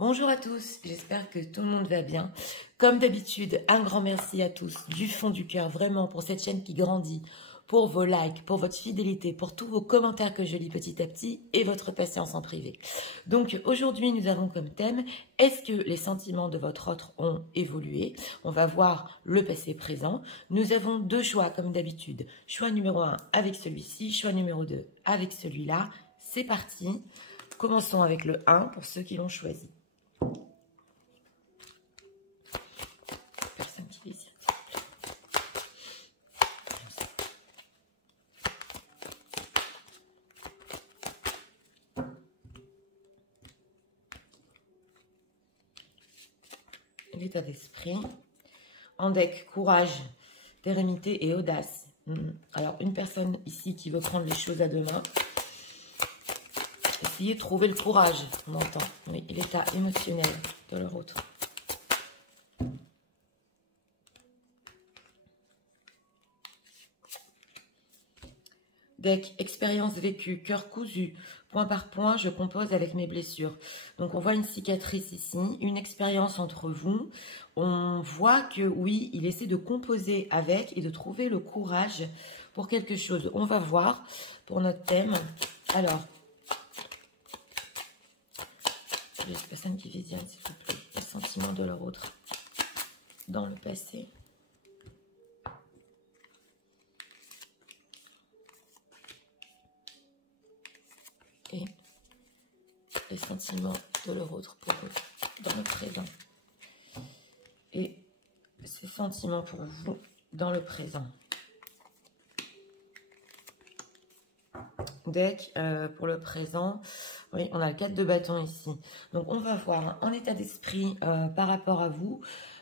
Bonjour à tous, j'espère que tout le monde va bien. Comme d'habitude, un grand merci à tous du fond du cœur, vraiment pour cette chaîne qui grandit, pour vos likes, pour votre fidélité, pour tous vos commentaires que je lis petit à petit et votre patience en privé. Donc aujourd'hui, nous avons comme thème, est-ce que les sentiments de votre autre ont évolué? On va voir le passé présent. Nous avons deux choix comme d'habitude. Choix numéro 1 avec celui-ci, choix numéro 2 avec celui-là. C'est parti. Commençons avec le 1 pour ceux qui l'ont choisi. Personne qui désire. L'état d'esprit. En deck, courage, térémité et audace. Alors, une personne ici qui veut prendre les choses à deux mains. Essayez de trouver le courage, on entend. Oui, l'état émotionnel de leur autre. Deck, expérience vécue, cœur cousu, point par point, je compose avec mes blessures. Donc, on voit une cicatrice ici, une expérience entre vous. On voit que, oui, il essaie de composer avec et de trouver le courage pour quelque chose. On va voir pour notre thème. Alors, les personnes qui visionnent, s'il vous plaît, les sentiments de leur autre dans le passé. Et les sentiments de leur autre pour eux dans le présent. Et ces sentiments pour vous dans le présent. Deck, pour le présent, oui, on a le 4 de bâton ici. Donc, on va voir en état d'esprit par rapport à vous,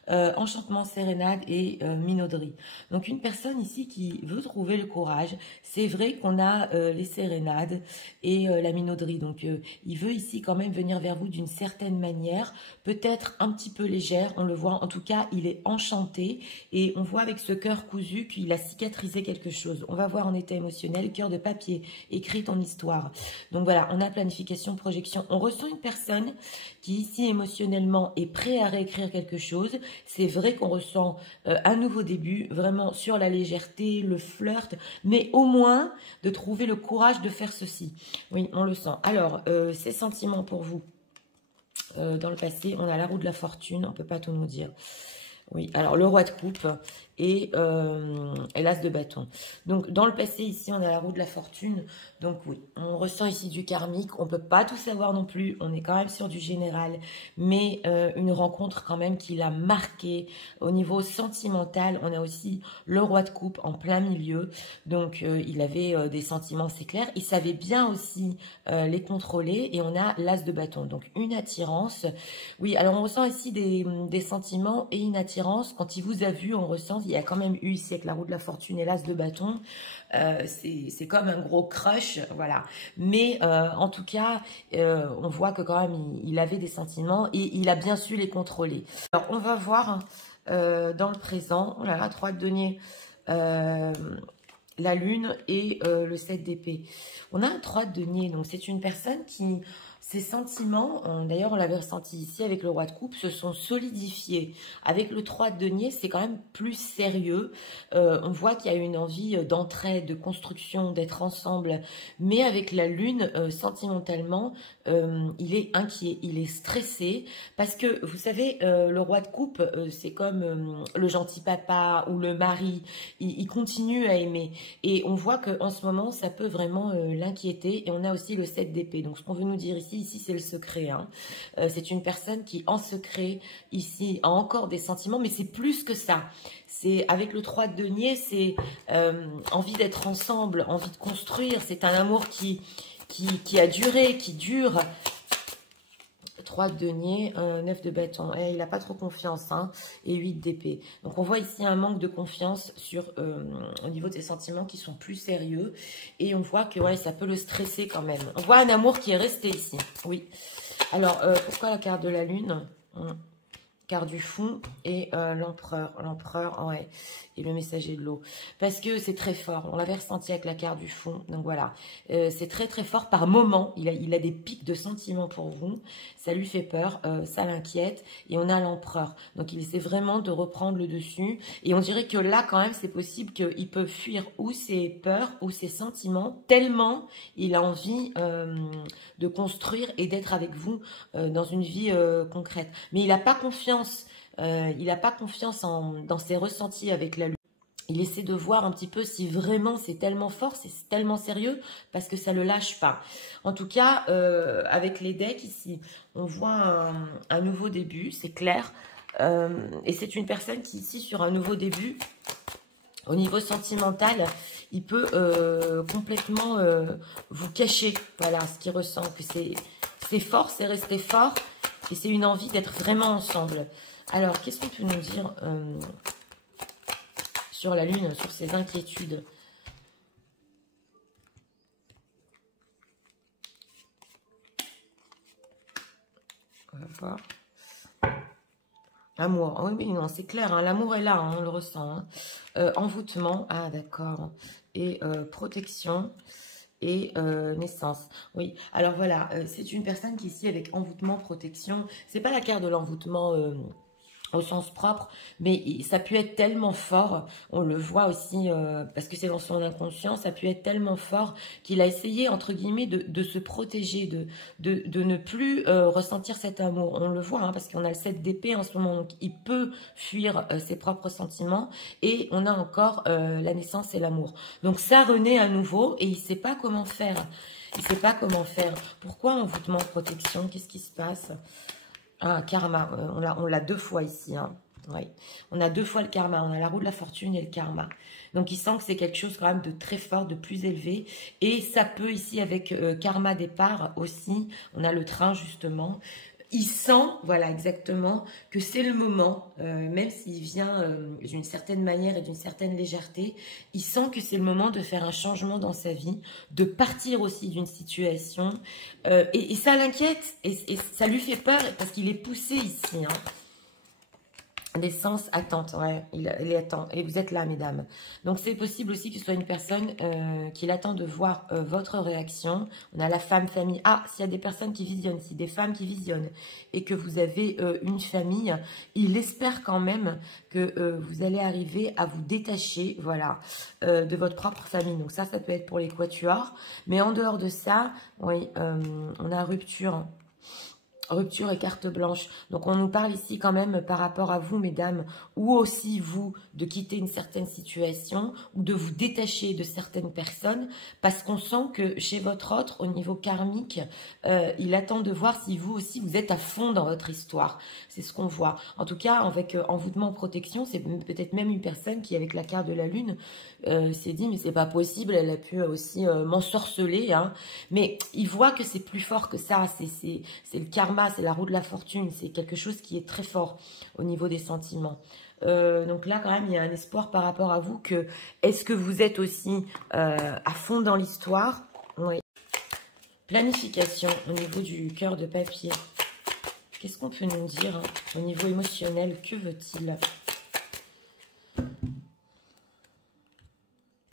enchantement, sérénade et minauderie. Donc, une personne ici qui veut trouver le courage. C'est vrai qu'on a les sérénades et la minauderie. Donc, il veut ici quand même venir vers vous d'une certaine manière, peut-être un petit peu légère. On le voit, en tout cas, il est enchanté et on voit avec ce cœur cousu qu'il a cicatrisé quelque chose. On va voir en état émotionnel, cœur de papier, écrit ton histoire. Donc, voilà, on a planification, projection. On ressent une personne qui ici émotionnellement est prêt à réécrire quelque chose. C'est vrai qu'on ressent un nouveau début, vraiment sur la légèreté, le flirt, mais au moins de trouver le courage de faire ceci. Oui, on le sent. Alors, ces sentiments pour vous, dans le passé, on a la roue de la fortune, on ne peut pas tout nous dire. Oui, alors le roi de coupe et l'as de bâton. Donc, dans le passé, ici, on a la roue de la fortune. Donc, oui, on ressent ici du karmique. On ne peut pas tout savoir non plus. On est quand même sur du général. Mais une rencontre quand même qui l'a marqué. Au niveau sentimental, on a aussi le roi de coupe en plein milieu. Donc, il avait des sentiments, c'est clair. Il savait bien aussi les contrôler. Et on a l'as de bâton. Donc, une attirance. Oui, alors on ressent ici des sentiments et une attirance. Quand il vous a vu, on ressent, il y a quand même eu ici avec la roue de la fortune et l'as de bâton. C'est comme un gros crush, voilà. Mais en tout cas, on voit que quand même, il avait des sentiments et il a bien su les contrôler. Alors, on va voir dans le présent, oh là là, 3 de denier, la lune et le 7 d'épée. On a un 3 de denier, donc c'est une personne qui... Ces sentiments, d'ailleurs on l'avait ressenti ici avec le roi de coupe, se sont solidifiés. Avec le 3 de denier, c'est quand même plus sérieux. On voit qu'il y a une envie d'entraide, de construction, d'être ensemble. Mais avec la lune, sentimentalement, il est inquiet, il est stressé. Parce que, vous savez, le roi de coupe, c'est comme le gentil papa ou le mari. Il continue à aimer. Et on voit qu'en ce moment, ça peut vraiment l'inquiéter. Et on a aussi le 7 d'épée. Donc, ce qu'on veut nous dire ici c'est le secret. Hein. C'est une personne qui, en secret, ici, a encore des sentiments. Mais c'est plus que ça. C'est avec le 3 de denier, c'est envie d'être ensemble, envie de construire. C'est un amour qui a duré, qui dure. 3 de denier, 9 de bâton. Et il n'a pas trop confiance. Hein, et 8 d'épée. Donc, on voit ici un manque de confiance au niveau des sentiments qui sont plus sérieux. Et on voit que ouais, ça peut le stresser quand même. On voit un amour qui est resté ici. Oui. Alors, pourquoi la carte de la lune? quart du fond et l'empereur, ouais, et le messager de l'eau. Parce que c'est très fort, on l'avait ressenti avec la carte du fond, donc voilà. C'est très très fort par moment, il a des pics de sentiments pour vous, ça lui fait peur, ça l'inquiète, et on a l'empereur. Donc il essaie vraiment de reprendre le dessus, et on dirait que là quand même c'est possible qu'il peut fuir ou ses peurs ou ses sentiments, tellement il a envie de construire et d'être avec vous dans une vie concrète. Mais il n'a pas confiance, dans ses ressentis avec la lune. Il essaie de voir un petit peu si vraiment c'est tellement fort, c'est tellement sérieux, parce que ça ne le lâche pas. En tout cas, avec les decks ici, on voit un nouveau début, c'est clair. Et c'est une personne qui, ici, sur un nouveau début, au niveau sentimental, il peut complètement vous cacher, voilà, ce qu'il ressent, que c'est fort, c'est resté fort, et c'est une envie d'être vraiment ensemble. Alors, qu'est-ce qu'on peut nous dire sur la lune, sur ses inquiétudes? On va voir. Amour, oui, non, c'est clair, hein, l'amour est là, hein, on le ressent. Hein. Envoûtement, ah d'accord, et protection et naissance. Oui, alors voilà, c'est une personne qui ici avec envoûtement, protection, c'est pas la carte de l'envoûtement au sens propre, mais ça a pu être tellement fort, on le voit aussi, parce que c'est dans son inconscient, ça a pu être tellement fort qu'il a essayé, entre guillemets, de se protéger, de ne plus ressentir cet amour. On le voit, hein, parce qu'on a le 7 d'épée en ce moment, donc il peut fuir ses propres sentiments, et on a encore la naissance et l'amour. Donc ça renaît à nouveau, et il ne sait pas comment faire. Il ne sait pas comment faire. Pourquoi envoûtement, protection? Qu'est-ce qui se passe? Ah, karma, on l'a 2 fois ici. Hein. Oui. On a 2 fois le karma. On a la roue de la fortune et le karma. Donc, il sent que c'est quelque chose quand même de très fort, de plus élevé. Et ça peut ici, avec karma départ aussi, on a le train justement. Il sent, voilà exactement, que c'est le moment, même s'il vient d'une certaine manière et d'une certaine légèreté, il sent que c'est le moment de faire un changement dans sa vie, de partir aussi d'une situation, et ça l'inquiète, et ça lui fait peur, parce qu'il est poussé ici, hein. Naissance, attente, ouais, il attend. Et vous êtes là, mesdames. Donc, c'est possible aussi que ce soit une personne qui attend de voir votre réaction. On a la femme, famille. Ah, s'il y a des personnes qui visionnent, si des femmes qui visionnent et que vous avez une famille, il espère quand même que vous allez arriver à vous détacher, voilà, de votre propre famille. Donc, ça peut être pour les quatuors. Mais en dehors de ça, oui, on a rupture. Rupture et carte blanche. Donc, on nous parle ici quand même par rapport à vous, mesdames, ou aussi vous, de quitter une certaine situation ou de vous détacher de certaines personnes parce qu'on sent que chez votre autre, au niveau karmique, il attend de voir si vous aussi, vous êtes à fond dans votre histoire. C'est ce qu'on voit. En tout cas, avec envoûtement, protection, c'est peut-être même une personne qui, avec la carte de la lune, s'est dit, mais c'est pas possible, elle a pu aussi m'ensorceler. Hein. Mais il voit que c'est plus fort que ça. C'est le karma. C'est la roue de la fortune, c'est quelque chose qui est très fort au niveau des sentiments. Donc là, quand même, il y a un espoir par rapport à vous que, est-ce que vous êtes aussi à fond dans l'histoire? Oui. Planification au niveau du cœur de papier. Qu'est-ce qu'on peut nous dire hein, au niveau émotionnel? Que veut-il?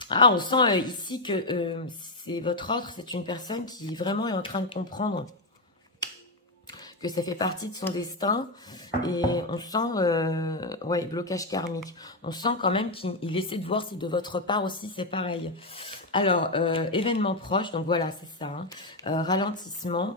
Ah, on sent ici que c'est votre autre, c'est une personne qui vraiment est en train de comprendre que ça fait partie de son destin et on sent, ouais, blocage karmique. On sent quand même qu'il essaie de voir si de votre part aussi c'est pareil. Alors, événement proche, donc voilà, c'est ça, hein, ralentissement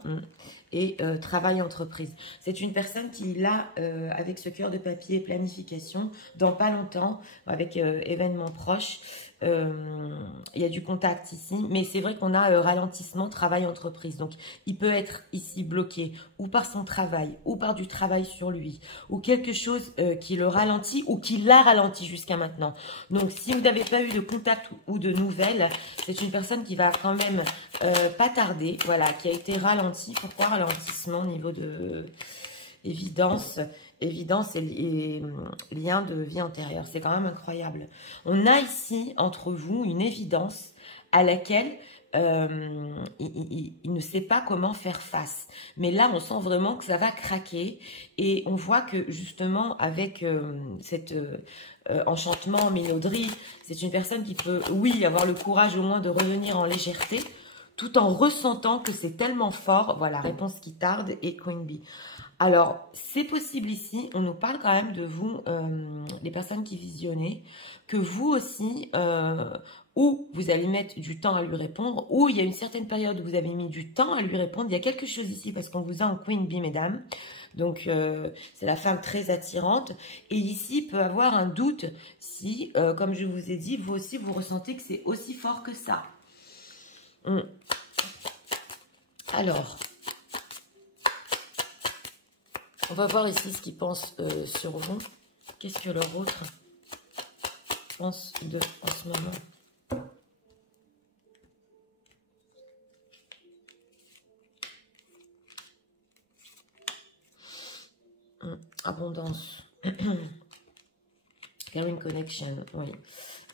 et travail entreprise. C'est une personne qui, là, avec ce cœur de papier, planification, dans pas longtemps, avec événement proche, il y a du contact ici, mais c'est vrai qu'on a ralentissement, travail, entreprise. Donc, il peut être ici bloqué ou par son travail, ou par du travail sur lui, ou quelque chose qui le ralentit ou qui l'a ralenti jusqu'à maintenant. Donc, si vous n'avez pas eu de contact ou de nouvelles, c'est une personne qui va quand même pas tarder, voilà, qui a été ralentie. Pourquoi ralentissement au niveau de évidence et lien de vie antérieure. C'est quand même incroyable. On a ici, entre vous, une évidence à laquelle il ne sait pas comment faire face. Mais là, on sent vraiment que ça va craquer. Et on voit que justement, avec cet enchantement, minauderie, c'est une personne qui peut, oui, avoir le courage au moins de revenir en légèreté, tout en ressentant que c'est tellement fort. Voilà, réponse qui tarde et Queen Bee. Alors, c'est possible ici, on nous parle quand même de vous, les personnes qui visionnez, que vous aussi, ou vous allez mettre du temps à lui répondre, ou il y a une certaine période où vous avez mis du temps à lui répondre. Il y a quelque chose ici, parce qu'on vous a en Queen Bee, mesdames. Donc, c'est la femme très attirante. Et ici, il peut avoir un doute si, comme je vous ai dit, vous aussi, vous ressentez que c'est aussi fort que ça. Alors... on va voir ici ce qu'ils pensent sur vous. Qu'est-ce que leur autre pense d'eux en ce moment. Abondance. Caring connection, oui.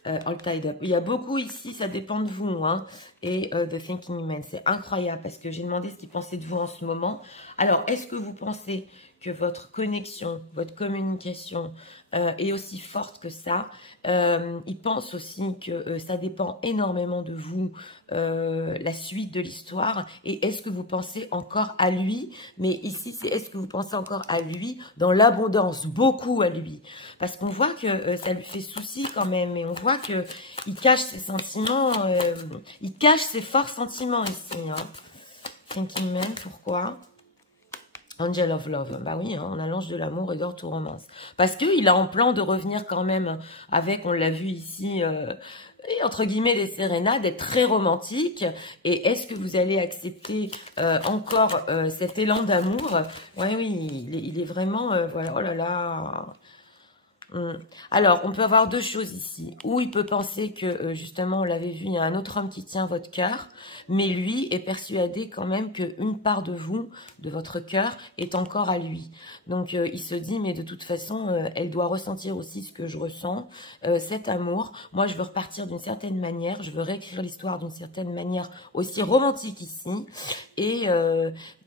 All tied up. Il y a beaucoup ici, ça dépend de vous. Hein, et The Thinking Man, c'est incroyable parce que j'ai demandé ce qu'ils pensaient de vous en ce moment. Alors, est-ce que vous pensez que votre connexion, votre communication est aussi forte que ça? Ils pensent aussi que ça dépend énormément de vous, la suite de l'histoire. Et est-ce que vous pensez encore à lui? Mais ici, c'est est-ce que vous pensez encore à lui dans l'abondance? Beaucoup à lui. Parce qu'on voit que ça lui fait souci quand même. Et on voit qu'il cache ses sentiments. Il cache ses forts sentiments ici. Hein. Thinking Man, pourquoi? Angel of Love, bah oui, hein, on a l'ange de l'amour et d'or tout romance. Parce qu'il a en plan de revenir quand même avec, on l'a vu ici, entre guillemets, des sérénades, d'être très romantique. Et est-ce que vous allez accepter encore cet élan d'amour? Oui, il est vraiment, voilà, oh là là... Alors, on peut avoir deux choses ici. Ou il peut penser que, justement, on l'avait vu, il y a un autre homme qui tient votre cœur, mais lui est persuadé quand même qu'une part de vous, de votre cœur, est encore à lui. Donc, il se dit, mais de toute façon, elle doit ressentir aussi ce que je ressens, cet amour. Moi, je veux repartir d'une certaine manière, je veux réécrire l'histoire d'une certaine manière aussi romantique ici. Et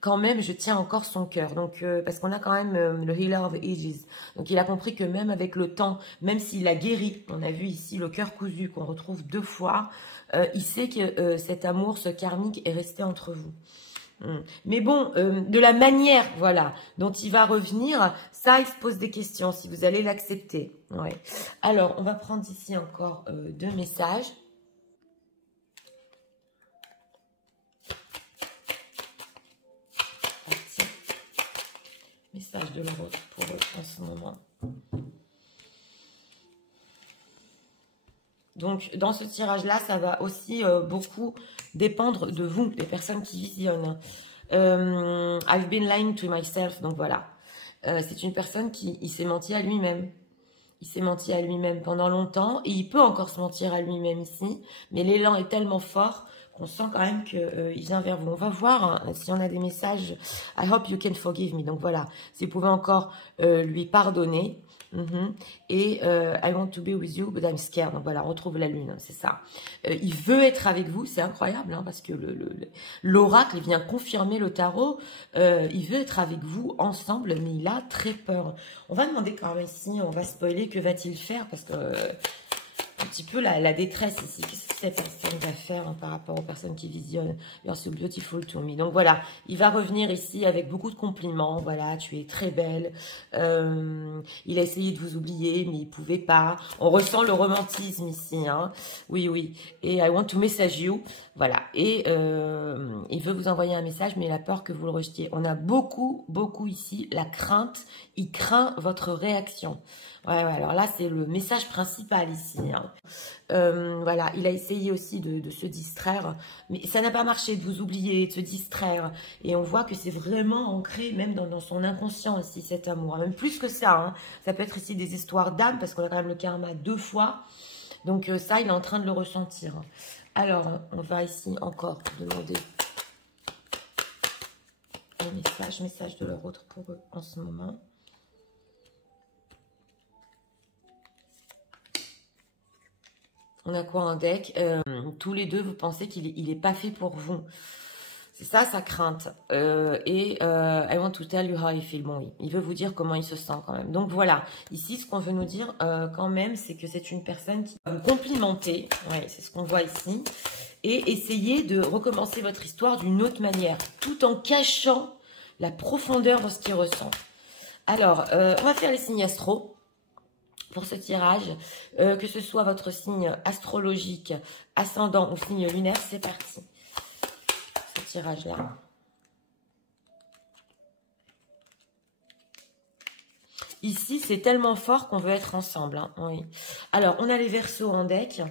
quand même, je tiens encore son cœur. Donc, parce qu'on a quand même le Healer of Ages. Donc, il a compris que même avec le temps, même s'il a guéri, on a vu ici le cœur cousu qu'on retrouve 2 fois, il sait que cet amour, ce karmique est resté entre vous. Mais bon, de la manière, voilà, dont il va revenir, ça, il se pose des questions, si vous allez l'accepter. Ouais. Alors, on va prendre ici encore 2 messages. Message de l'autre pour eux en ce moment. Donc, dans ce tirage-là, ça va aussi beaucoup dépendre de vous, des personnes qui visionnent. I've been lying to myself. Donc, voilà. C'est une personne qui s'est menti à lui-même. Il s'est menti à lui-même pendant longtemps. Et il peut encore se mentir à lui-même ici. Mais l'élan est tellement fort qu'on sent quand même qu'il vient vers vous. On va voir hein, si on a des messages. I hope you can forgive me. Donc, voilà. Si vous pouvez encore lui pardonner. Et I want to be with you, but I'm scared. Donc voilà, on retrouve la lune, c'est ça. Il veut être avec vous, c'est incroyable, hein, parce que l'oracle vient confirmer le tarot. Il veut être avec vous ensemble, mais il a très peur. On va demander quand même ici, on va spoiler, que va-t-il faire? Parce que un petit peu la détresse ici. Qu'est-ce que cette personne va faire hein, par rapport aux personnes qui visionnent? You're so beautiful to me. Donc voilà, il va revenir ici avec beaucoup de compliments. Voilà, tu es très belle. Il a essayé de vous oublier, mais il ne pouvait pas. On ressent le romantisme ici. Hein. Oui, oui. Et I want to message you. Voilà. Et il veut vous envoyer un message, mais il a peur que vous le rejetiez. On a beaucoup, beaucoup ici la crainte. Il craint votre réaction. Ouais, alors là, c'est le message principal ici. Hein. Voilà, il a essayé aussi de se distraire, mais ça n'a pas marché, de vous oublier, de se distraire. Et on voit que c'est vraiment ancré, même dans son inconscient ici, cet amour. Même plus que ça, hein. Ça peut être ici des histoires d'âme, parce qu'on a quand même le karma 2 fois. Donc ça, il est en train de le ressentir. Alors, on va ici encore demander un message de leur autre pour eux en ce moment. On a quoi en deck? Tous les deux, vous pensez qu'il est pas fait pour vous. C'est ça, sa crainte. I want to tell you how I feel. Bon, oui, il veut vous dire comment il se sent quand même. Donc voilà, ici, ce qu'on veut nous dire quand même, c'est que c'est une personne qui va vous complimenter. Ouais, c'est ce qu'on voit ici. Et essayer de recommencer votre histoire d'une autre manière, tout en cachant la profondeur de ce qu'il ressent. Alors, on va faire les signes astro pour ce tirage, que ce soit votre signe astrologique, ascendant ou signe lunaire, c'est parti. Ce tirage-là. Ici, c'est tellement fort qu'on veut être ensemble. Hein. Oui. Alors, on a les Verseaux en deck.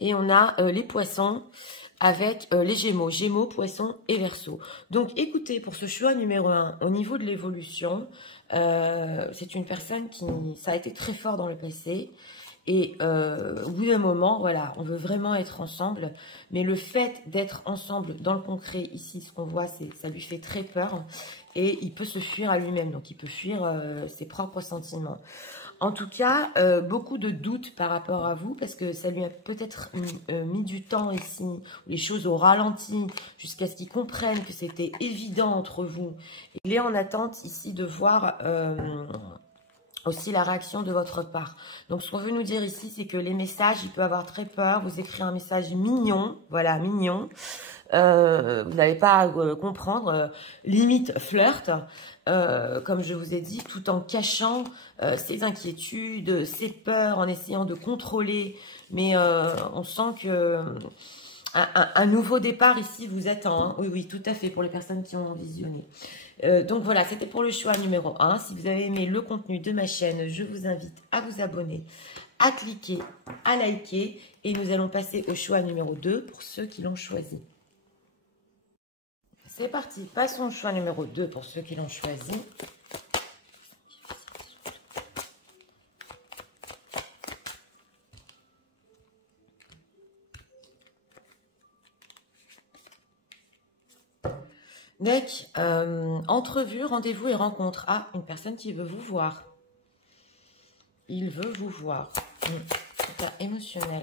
Et on a les Poissons avec les Gémeaux. Gémeaux, Poissons et Verseaux. Donc, écoutez, pour ce choix numéro 1, au niveau de l'évolution, c'est une personne qui, ça a été très fort dans le passé. Et au bout d'un moment, voilà, on veut vraiment être ensemble. Mais le fait d'être ensemble dans le concret, ici, ce qu'on voit, ça lui fait très peur. Et il peut se fuir à lui-même. Donc, il peut fuir ses propres sentiments. En tout cas, beaucoup de doutes par rapport à vous, parce que ça lui a peut-être mis du temps ici, les choses ont ralenti, jusqu'à ce qu'il comprenne que c'était évident entre vous. Il est en attente ici de voir aussi la réaction de votre part. Donc, ce qu'on veut nous dire ici, c'est que les messages, il peut avoir très peur, vous écrire un message mignon, voilà, mignon, vous n'allez pas comprendre, limite flirt, comme je vous ai dit, tout en cachant ses inquiétudes, ses peurs, en essayant de contrôler. Mais on sent que un nouveau départ ici vous attend. Hein. Oui, oui, tout à fait, pour les personnes qui ont visionné. Donc voilà, c'était pour le choix numéro 1. Si vous avez aimé le contenu de ma chaîne, je vous invite à vous abonner, à cliquer, à liker. Et nous allons passer au choix numéro 2 pour ceux qui l'ont choisi. C'est parti, passons au choix numéro 2 pour ceux qui l'ont choisi. Deck, entrevue, rendez-vous et rencontre. Ah, une personne qui veut vous voir. Il veut vous voir. État émotionnel.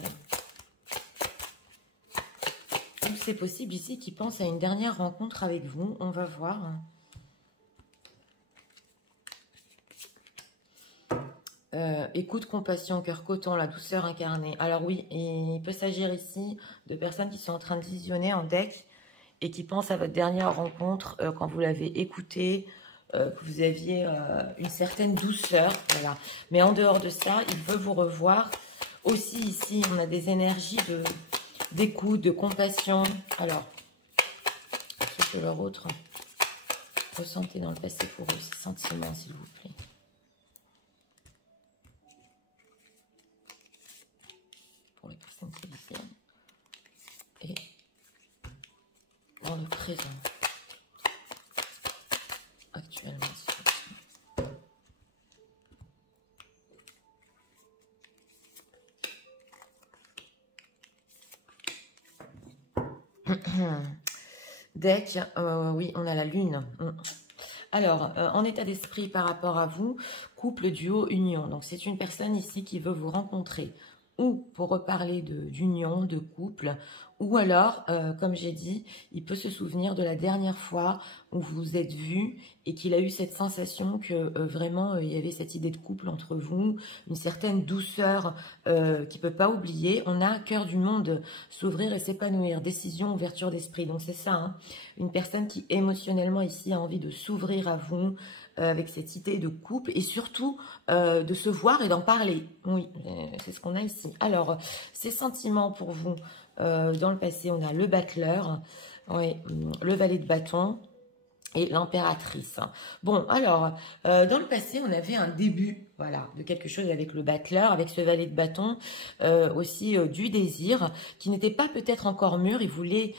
C'est possible ici qu'il pense à une dernière rencontre avec vous. On va voir. Écoute, compassion, cœur coton, la douceur incarnée. Alors oui, il peut s'agir ici de personnes qui sont en train de visionner en deck et qui pensent à votre dernière rencontre quand vous l'avez écouté, que vous aviez une certaine douceur. Voilà. Mais en dehors de ça, il veut vous revoir. Aussi ici, on a des énergies d'écoute, de compassion. Alors, ce que leur autre ressentez dans le passé pour eux, ces sentiments, s'il vous plaît. Pour les personnes qui viennent. Et dans le présent. Actuellement. Deck, oui, on a la lune. Alors, en état d'esprit par rapport à vous, couple, duo, union. Donc, c'est une personne ici qui veut vous rencontrer ou pour reparler d'union, de couple, ou alors, comme j'ai dit, il peut se souvenir de la dernière fois où vous vous êtes vus et qu'il a eu cette sensation que vraiment, il y avait cette idée de couple entre vous, une certaine douceur qu'il ne peut pas oublier. On a cœur du monde, s'ouvrir et s'épanouir, décision, ouverture d'esprit. Donc, c'est ça, hein, une personne qui émotionnellement ici a envie de s'ouvrir à vous, avec cette idée de couple et surtout de se voir et d'en parler. Oui, c'est ce qu'on a ici. Alors, ces sentiments pour vous, dans le passé, on a le battleur, oui, le valet de bâton et l'impératrice. Bon, alors, dans le passé, on avait un début, voilà, de quelque chose avec le battleur, avec ce valet de bâton, aussi du désir, qui n'était pas peut-être encore mûr. Il voulait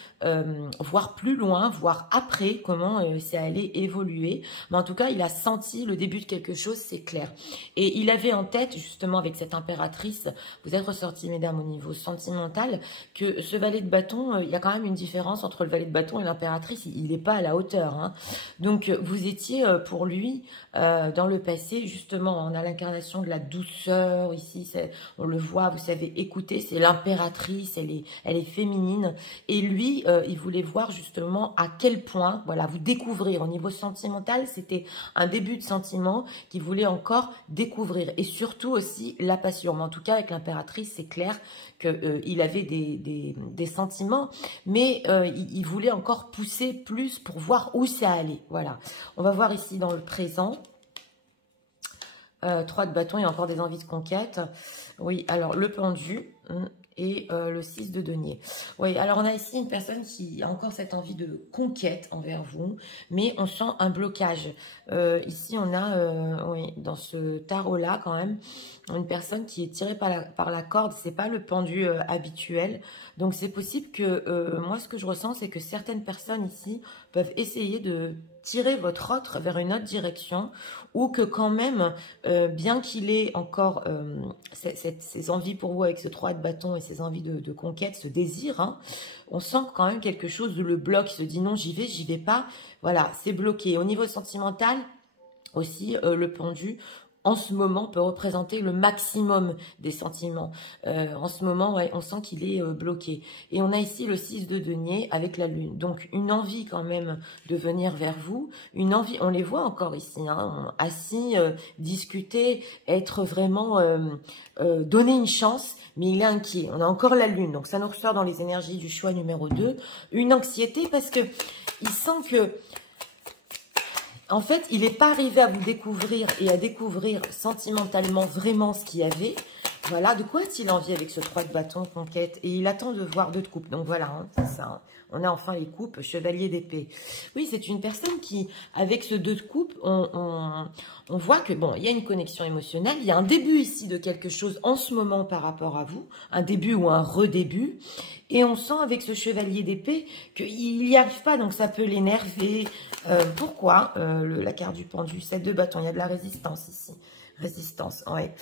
voir plus loin, voir après comment ça allait évoluer. Mais en tout cas, il a senti le début de quelque chose, c'est clair. Et il avait en tête, justement, avec cette impératrice, vous êtes ressorti, mesdames, au niveau sentimental, que ce valet de bâton, il y a quand même une différence entre le valet de bâton et l'impératrice. Il n'est pas à la hauteur, hein. Donc, vous étiez pour lui, dans le passé, justement, on a l'incarnation de la douceur. Ici, on le voit, vous savez, écouter, c'est l'impératrice, elle est féminine. Et lui, il voulait voir justement à quel point, voilà, vous découvrir. Au niveau sentimental, c'était un début de sentiment qu'il voulait encore découvrir. Et surtout aussi la passion. Mais en tout cas, avec l'impératrice, c'est clair qu'il avait des sentiments, mais il voulait encore pousser plus pour voir où ça allait. Voilà. On va voir ici dans le présent. 3 de bâton, il y a encore des envies de conquête. Oui, alors le pendu et le 6 de denier. Oui, alors on a ici une personne qui a encore cette envie de conquête envers vous, mais on sent un blocage. Ici, on a, oui, dans ce tarot-là, quand même, une personne qui est tirée par la corde. C'est pas le pendu habituel. Donc, c'est possible que, moi, ce que je ressens, c'est que certaines personnes ici peuvent essayer de tirer votre autre vers une autre direction, ou que quand même, bien qu'il ait encore ces envies pour vous avec ce 3 de bâton et ces envies de conquête, ce désir, hein, on sent quand même quelque chose le bloque, il se dit non, j'y vais pas, voilà, c'est bloqué. Au niveau sentimental, aussi, le pendu, en ce moment, peut représenter le maximum des sentiments. En ce moment, ouais, on sent qu'il est bloqué. Et on a ici le 6 de denier avec la lune. Donc, une envie quand même de venir vers vous. Une envie, on les voit encore ici, hein, assis, discuter, être vraiment... donner une chance, mais il est inquiet. On a encore la lune. Donc, ça nous ressort dans les énergies du choix numéro 2. Une anxiété parce que il sent que... En fait, il n'est pas arrivé à vous découvrir et à découvrir sentimentalement vraiment ce qu'il y avait. Voilà, de quoi a-t-il envie avec ce 3 de bâton, conquête? Et il attend de voir 2 de coupe. Donc voilà, hein, c'est ça. Hein. On a enfin les coupes, chevalier d'épée. Oui, c'est une personne qui, avec ce 2 de coupe, on voit que, bon, il y a une connexion émotionnelle. Il y a un début ici de quelque chose en ce moment par rapport à vous. Un début ou un redébut. Et on sent avec ce chevalier d'épée qu'il n'y arrive pas, donc ça peut l'énerver. Pourquoi la carte du pendu, 7 de bâton, il y a de la résistance ici. Résistance, ouais.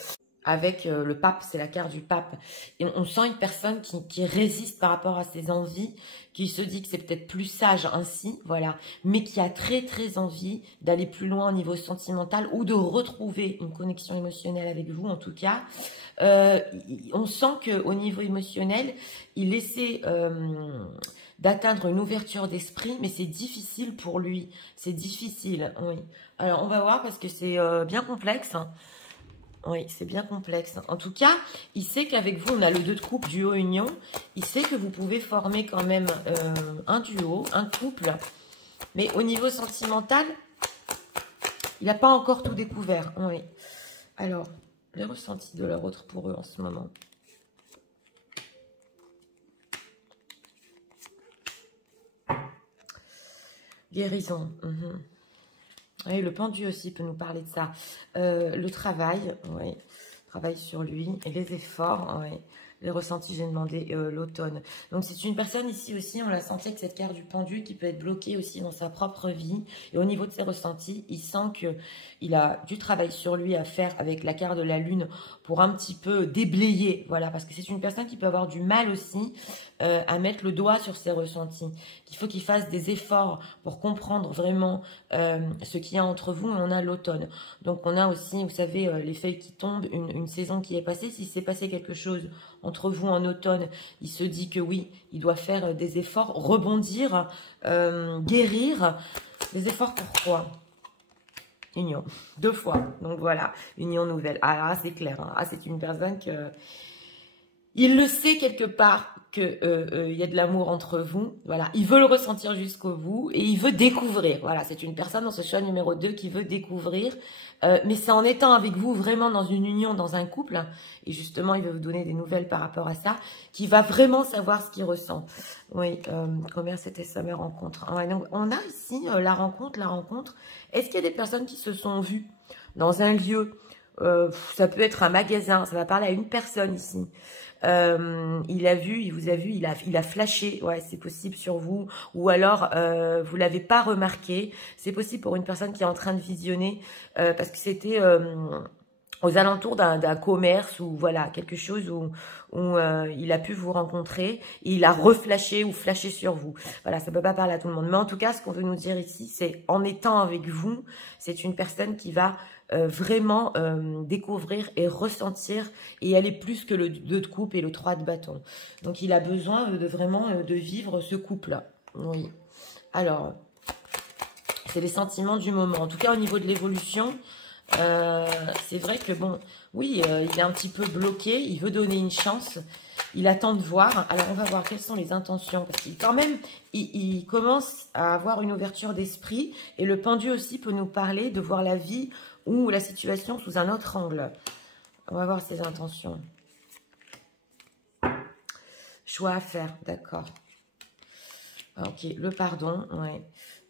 Avec le pape, c'est la carte du pape. Et on sent une personne qui résiste par rapport à ses envies, qui se dit que c'est peut-être plus sage ainsi, voilà, mais qui a très très envie d'aller plus loin au niveau sentimental ou de retrouver une connexion émotionnelle avec vous en tout cas. On sent qu'au niveau émotionnel, il essaie d'atteindre une ouverture d'esprit, mais c'est difficile pour lui. C'est difficile, oui. Alors on va voir parce que c'est bien complexe, hein. Oui, c'est bien complexe. En tout cas, il sait qu'avec vous, on a le 2 de coupe, duo, union. Il sait que vous pouvez former quand même un duo, un couple. Mais au niveau sentimental, il n'a pas encore tout découvert. Oui. Alors, les ressentis de leur autre pour eux en ce moment. Guérison. Oui, le pendu aussi peut nous parler de ça. Le travail, oui, travail sur lui et les efforts, oui. Les ressentis, j'ai demandé l'automne. Donc, c'est une personne ici aussi, on l'a senti avec cette carte du pendu qui peut être bloquée aussi dans sa propre vie. Et au niveau de ses ressentis, il sent qu'il a du travail sur lui à faire avec la carte de la lune pour un petit peu déblayer. Voilà, parce que c'est une personne qui peut avoir du mal aussi à mettre le doigt sur ses ressentis. Il faut qu'il fasse des efforts pour comprendre vraiment ce qu'il y a entre vous. Et on a l'automne. Donc, on a aussi, vous savez, les feuilles qui tombent, une saison qui est passée. Si s'est passé quelque chose entre vous en automne, il se dit que oui, il doit faire des efforts, rebondir, guérir. Des efforts pourquoi? Union, 2 fois. Donc voilà, union nouvelle. Ah, c'est clair. Hein. Ah, c'est une personne que... Il le sait quelque part qu'il y a de l'amour entre vous. Voilà, il veut le ressentir jusqu'au bout et il veut découvrir. Voilà, c'est une personne dans ce choix numéro 2 qui veut découvrir. Mais c'est en étant avec vous vraiment dans une union, dans un couple, et justement, il veut vous donner des nouvelles par rapport à ça, qui va vraiment savoir ce qu'il ressent. Oui, combien c'était ça, mes rencontres. Ouais, donc, on a ici la rencontre. Est-ce qu'il y a des personnes qui se sont vues dans un lieu? Ça peut être un magasin, ça va parler à une personne ici. Il a vu, il vous a vu, il a flashé, ouais, c'est possible sur vous, ou alors vous l'avez pas remarqué, c'est possible pour une personne qui est en train de visionner, parce que c'était aux alentours d'un commerce ou voilà, quelque chose où il a pu vous rencontrer, il a reflashé ou flashé sur vous. Voilà, ça peut pas parler à tout le monde. Mais en tout cas, ce qu'on veut nous dire ici, c'est en étant avec vous, c'est une personne qui va vraiment découvrir et ressentir et aller plus que le 2 de coupe et le 3 de bâton. Donc, il a besoin de vraiment de vivre ce couple-là. Oui. Alors, c'est les sentiments du moment. En tout cas, au niveau de l'évolution, c'est vrai que bon, oui, il est un petit peu bloqué, il veut donner une chance, il attend de voir. Alors on va voir quelles sont les intentions, parce qu'il quand même, il commence à avoir une ouverture d'esprit, et le pendu aussi peut nous parler de voir la vie ou la situation sous un autre angle. On va voir ses intentions. Choix à faire, d'accord. Ok, le pardon, ouais.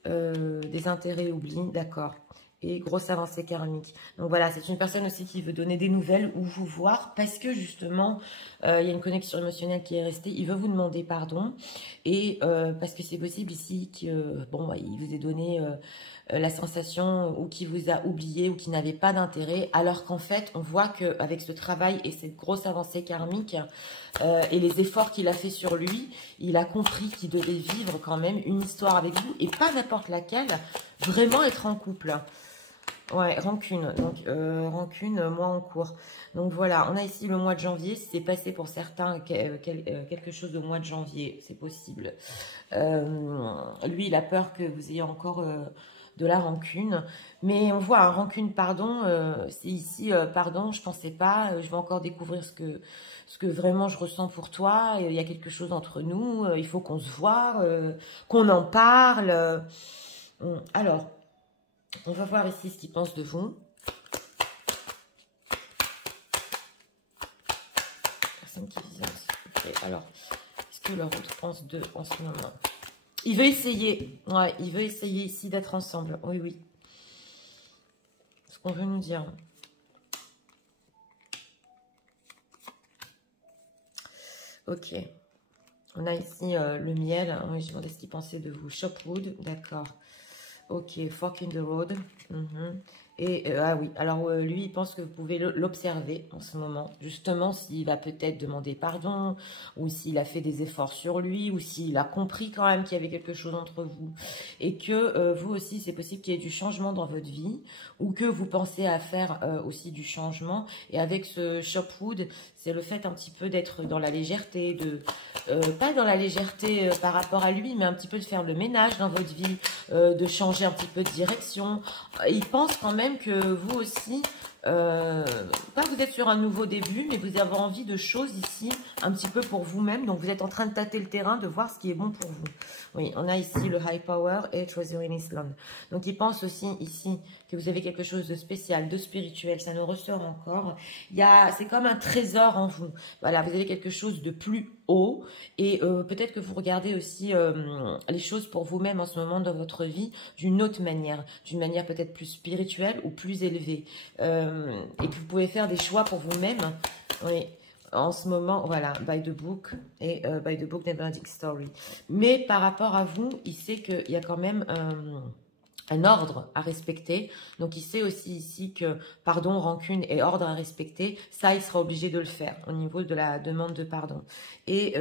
Des intérêts oubliés, d'accord. Et grosse avancée karmique. Donc voilà, c'est une personne aussi qui veut donner des nouvelles ou vous voir parce que justement, il y a une connexion émotionnelle qui est restée. Il veut vous demander pardon et parce que c'est possible ici que bon, il vous ait donné la sensation ou qui vous a oublié ou qui n'avait pas d'intérêt, alors qu'en fait, on voit qu'avec ce travail et cette grosse avancée karmique et les efforts qu'il a fait sur lui, il a compris qu'il devait vivre quand même une histoire avec vous et pas n'importe laquelle, vraiment être en couple. Ouais, rancune. Donc, rancune, mois en cours. Donc, voilà, on a ici le mois de janvier. C'est passé pour certains quelque chose au mois de janvier. C'est possible. Lui, il a peur que vous ayez encore de la rancune. Mais on voit un rancune, pardon. C'est ici, pardon, je pensais pas. Je vais encore découvrir ce que vraiment je ressens pour toi. Il y a quelque chose entre nous. Il faut qu'on se voit, qu'on en parle. Alors, on va voir ici ce qu'il pense de vous. Personne qui vise. Okay. Alors, qu'est-ce que leur autre pense d'eux en ce moment? Il veut essayer. Ouais, il veut essayer ici d'être ensemble. Oui, oui. Ce qu'on veut nous dire. Ok. On a ici le miel. Oui, je demandais ce qu'il pensait de vous. Shopwood, d'accord. Ok, fork in the road. Et ah oui, alors lui, il pense que vous pouvez l'observer en ce moment. Justement, s'il va peut-être demander pardon, ou s'il a fait des efforts sur lui, ou s'il a compris quand même qu'il y avait quelque chose entre vous. Et que vous aussi, c'est possible qu'il y ait du changement dans votre vie, ou que vous pensez à faire aussi du changement. Et avec ce Shopwood, c'est le fait un petit peu d'être dans la légèreté, pas dans la légèreté par rapport à lui, mais un petit peu de faire le ménage dans votre vie, de changer un petit peu de direction. Il pense quand même que vous aussi, pas vous êtes sur un nouveau début, mais vous avez envie de choses ici, un petit peu pour vous-même. Donc, vous êtes en train de tâter le terrain, de voir ce qui est bon pour vous. Oui, on a ici le High Power et Treasure in Island. Donc, il pense aussi ici que vous avez quelque chose de spécial, de spirituel. Ça nous ressort encore. C'est comme un trésor en vous. Voilà, vous avez quelque chose de plus haut. Et peut-être que vous regardez aussi les choses pour vous-même en ce moment dans votre vie d'une autre manière. D'une manière peut-être plus spirituelle ou plus élevée. Et puis vous pouvez faire des choix pour vous-même. Oui, en ce moment, voilà, by the book et by the book Neverending Story. Mais par rapport à vous, il sait qu'il y a quand même un ordre à respecter. Donc, il sait aussi ici que pardon, rancune et ordre à respecter, ça, il sera obligé de le faire au niveau de la demande de pardon. Et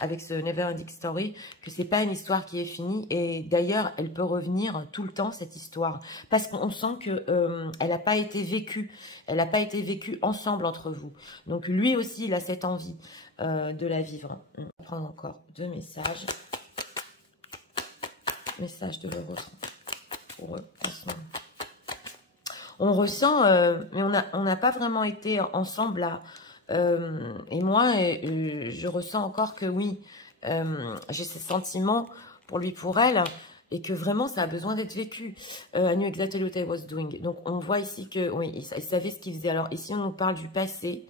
avec ce Neverending Story, que c'est pas une histoire qui est finie. Et d'ailleurs, elle peut revenir tout le temps, cette histoire. Parce qu'on sent que elle n'a pas été vécue. Elle n'a pas été vécue ensemble entre vous. Donc, lui aussi, il a cette envie de la vivre. On va prendre encore 2 messages. Message de l'autre. Pour eux, en ce moment. On ressent, mais on n'a pas vraiment été ensemble là. Et moi, je ressens encore que oui, j'ai ces sentiments pour lui, pour elle, et que vraiment ça a besoin d'être vécu. I knew exactly what I was doing. Donc on voit ici que oui, il savait ce qu'il faisait. Alors ici on nous parle du passé.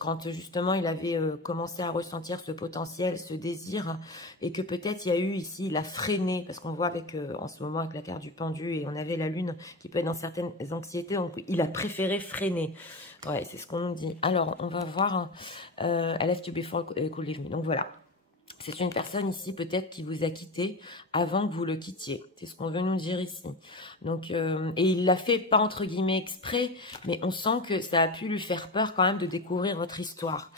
Quand justement il avait commencé à ressentir ce potentiel, ce désir, et que peut-être il y a eu ici, il a freiné, parce qu'on voit avec en ce moment avec la carte du pendu, et on avait la lune qui peut être dans certaines anxiétés, donc il a préféré freiner. Ouais, c'est ce qu'on nous dit. Alors, on va voir, I left you before you could leave me. Donc voilà. C'est une personne ici peut-être qui vous a quitté avant que vous le quittiez. C'est ce qu'on veut nous dire ici. Donc, et il l'a fait pas entre guillemets exprès, mais on sent que ça a pu lui faire peur quand même de découvrir votre histoire.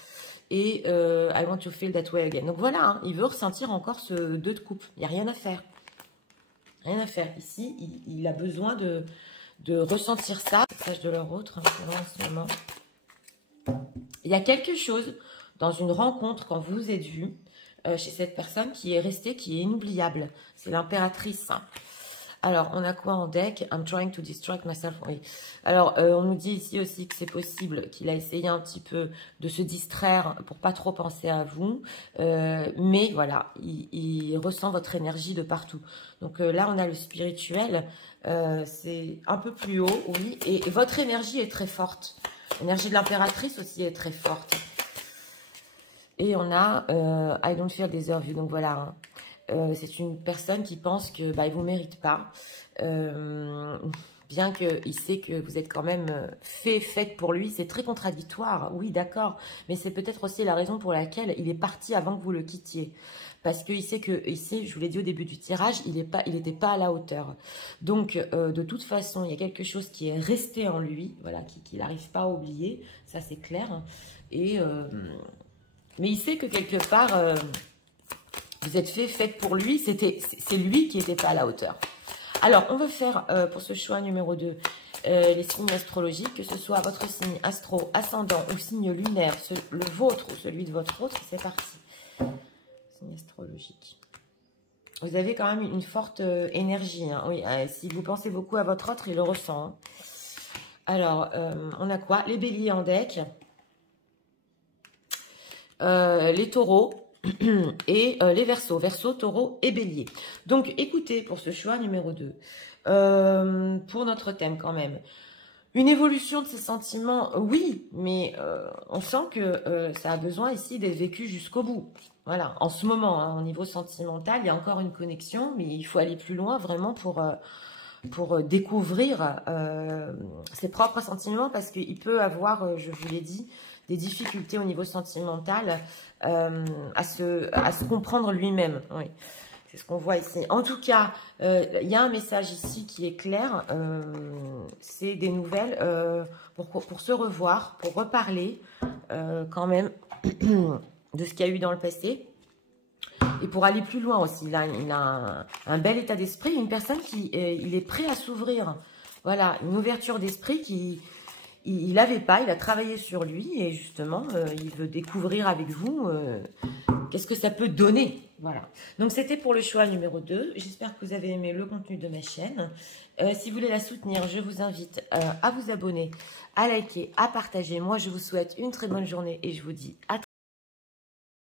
Et I want to feel that way again. Donc voilà, hein, il veut ressentir encore ce 2 de coupe. Il n'y a rien à faire. Rien à faire. Ici, il a besoin de ressentir ça. Message de leur autre, en ce moment. Il y a quelque chose dans une rencontre quand vous vous êtes vu chez cette personne qui est restée, qui est inoubliable. C'est l'impératrice. Hein. Alors, on a quoi en deck? I'm trying to distract myself. Oui. Alors, on nous dit ici aussi que c'est possible qu'il a essayé un petit peu de se distraire pour pas trop penser à vous. Mais voilà, il ressent votre énergie de partout. Donc là, on a le spirituel. C'est un peu plus haut, oui. Et votre énergie est très forte. L'énergie de l'impératrice aussi est très forte. Et on a I don't feel deserve you. Donc voilà, hein. C'est une personne qui pense que il vous mérite pas. Bien qu'il sait que vous êtes quand même faite pour lui. C'est très contradictoire, oui d'accord. Mais c'est peut-être aussi la raison pour laquelle il est parti avant que vous le quittiez. Parce qu'il sait que, ici, je vous l'ai dit au début du tirage, il n'était pas à la hauteur. Donc, de toute façon, il y a quelque chose qui est resté en lui, voilà, qu'il n'arrive pas à oublier, ça c'est clair. Et, mais il sait que quelque part, vous êtes faite pour lui, c'est lui qui n'était pas à la hauteur. Alors, on va faire, pour ce choix numéro 2, les signes astrologiques, que ce soit votre signe astro, ascendant ou signe lunaire, le vôtre ou celui de votre autre, c'est parti. Astrologique. Vous avez quand même une forte énergie. Hein. Oui, si vous pensez beaucoup à votre autre, il le ressent. Hein. Alors, on a quoi? Les béliers en deck. Les taureaux et les verseaux. Verseaux, taureaux et béliers. Donc, écoutez, pour ce choix numéro 2, pour notre thème quand même, une évolution de ses sentiments, oui, mais on sent que ça a besoin ici d'être vécu jusqu'au bout. Voilà, en ce moment, hein, au niveau sentimental, il y a encore une connexion, mais il faut aller plus loin vraiment pour découvrir ses propres sentiments, parce qu'il peut avoir, je vous l'ai dit, des difficultés au niveau sentimental à se comprendre lui-même. Oui. C'est ce qu'on voit ici. En tout cas, il y a un message ici qui est clair. C'est des nouvelles pour se revoir, pour reparler quand même de ce qu'il y a eu dans le passé. Et pour aller plus loin aussi. Il a un bel état d'esprit. Une personne qui il est prêt à s'ouvrir. Voilà, une ouverture d'esprit qui... Il n'avait pas, il a travaillé sur lui et justement, il veut découvrir avec vous qu'est-ce que ça peut donner. Voilà. Donc, c'était pour le choix numéro 2. J'espère que vous avez aimé le contenu de ma chaîne. Si vous voulez la soutenir, je vous invite à vous abonner, à liker, à partager. Moi, je vous souhaite une très bonne journée et je vous dis à très bientôt.